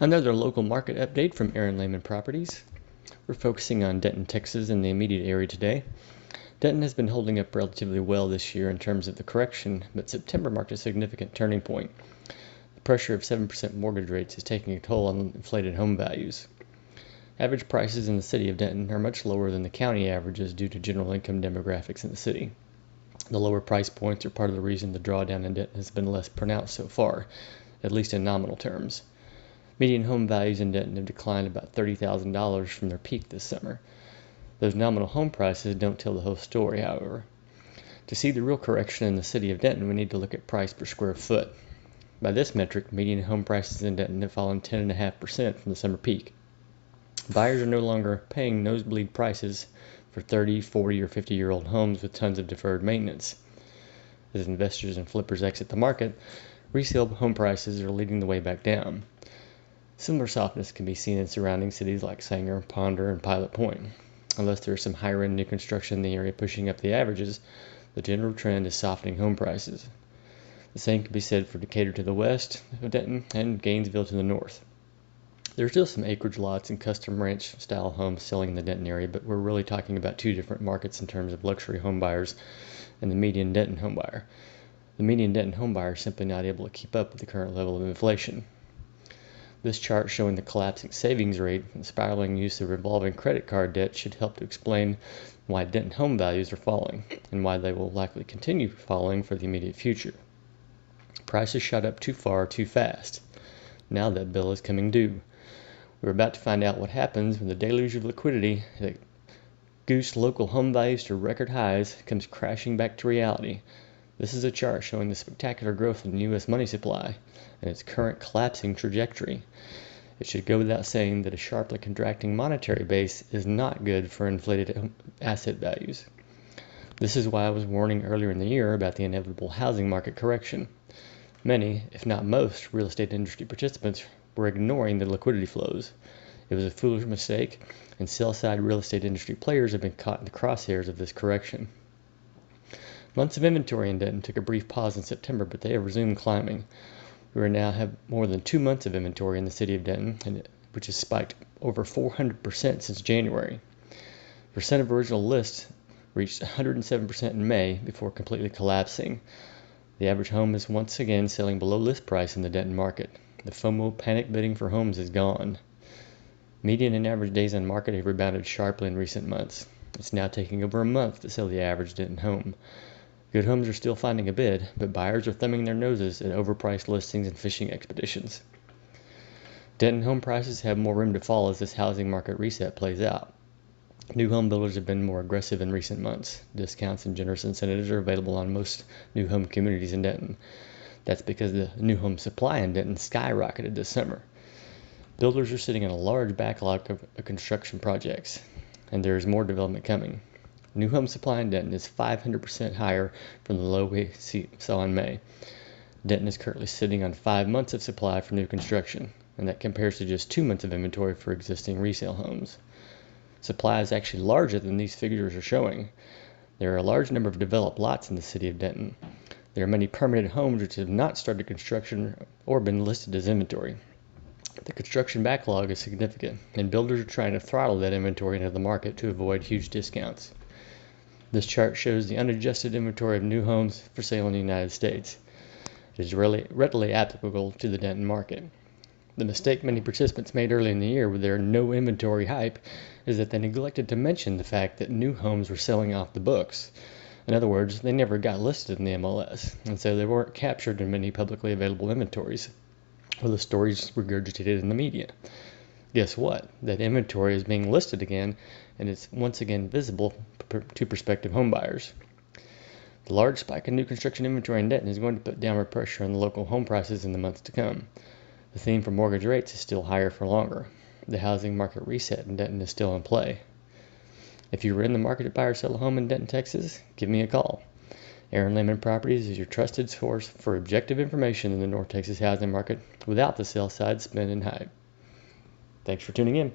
Another local market update from Aaron Layman Properties. We're focusing on Denton, Texas and the immediate area today. Denton has been holding up relatively well this year in terms of the correction, but September marked a significant turning point. The pressure of 7% mortgage rates is taking a toll on inflated home values. Average prices in the city of Denton are much lower than the county averages due to general income demographics in the city. The lower price points are part of the reason the drawdown in Denton has been less pronounced so far, at least in nominal terms. Median home values in Denton have declined about $30,000 from their peak this summer. Those nominal home prices don't tell the whole story, however. To see the real correction in the city of Denton, we need to look at price per square foot. By this metric, median home prices in Denton have fallen 10.5% from the summer peak. Buyers are no longer paying nosebleed prices for 30, 40, or 50-year-old homes with tons of deferred maintenance. As investors and flippers exit the market, resale home prices are leading the way back down. Similar softness can be seen in surrounding cities like Sanger, Ponder, and Pilot Point. Unless there is some higher-end new construction in the area pushing up the averages, the general trend is softening home prices. The same can be said for Decatur to the west of Denton and Gainesville to the north. There are still some acreage lots and custom ranch-style homes selling in the Denton area, but we're really talking about two different markets in terms of luxury home buyers and the median Denton home buyer. The median Denton home buyer is simply not able to keep up with the current level of inflation. This chart showing the collapsing savings rate and spiraling use of revolving credit card debt should help to explain why Denton home values are falling and why they will likely continue falling for the immediate future. Prices shot up too far too fast. Now that bill is coming due. We're about to find out what happens when the deluge of liquidity that goosed local home values to record highs comes crashing back to reality. This is a chart showing the spectacular growth in the U.S. money supply and its current collapsing trajectory. It should go without saying that a sharply contracting monetary base is not good for inflated asset values. This is why I was warning earlier in the year about the inevitable housing market correction. Many, if not most, real estate industry participants were ignoring the liquidity flows. It was a foolish mistake, and sell-side real estate industry players have been caught in the crosshairs of this correction. Months of inventory in Denton took a brief pause in September, but they have resumed climbing. We now have more than 2 months of inventory in the city of Denton, which has spiked over 400% since January. Percent of original lists reached 107% in May before completely collapsing. The average home is once again selling below list price in the Denton market. The FOMO panic bidding for homes is gone. Median and average days on market have rebounded sharply in recent months. It's now taking over a month to sell the average Denton home. Good homes are still finding a bid, but buyers are thumbing their noses at overpriced listings and fishing expeditions. Denton home prices have more room to fall as this housing market reset plays out. New home builders have been more aggressive in recent months. Discounts and generous incentives are available on most new home communities in Denton. That's because the new home supply in Denton skyrocketed this summer. Builders are sitting on a large backlog of construction projects, and there is more development coming. New home supply in Denton is 500% higher from the low we saw in May. Denton is currently sitting on 5 months of supply for new construction, and that compares to just 2 months of inventory for existing resale homes. Supply is actually larger than these figures are showing. There are a large number of developed lots in the city of Denton. There are many permanent homes which have not started construction or been listed as inventory. The construction backlog is significant, and builders are trying to throttle that inventory into the market to avoid huge discounts. This chart shows the unadjusted inventory of new homes for sale in the United States. It is readily applicable to the Denton market. The mistake many participants made early in the year with their no inventory hype is that they neglected to mention the fact that new homes were selling off the books. In other words, they never got listed in the MLS, and so they weren't captured in many publicly available inventories, or the stories regurgitated in the media. Guess what? That inventory is being listed again, and it's once again visible to prospective homebuyers. The large spike in new construction inventory in Denton is going to put downward pressure on the local home prices in the months to come. The theme for mortgage rates is still higher for longer. The housing market reset in Denton is still in play. If you were in the market to buy or sell a home in Denton, Texas, give me a call. Aaron Layman Properties is your trusted source for objective information in the North Texas housing market without the sell-side spin and hype. Thanks for tuning in.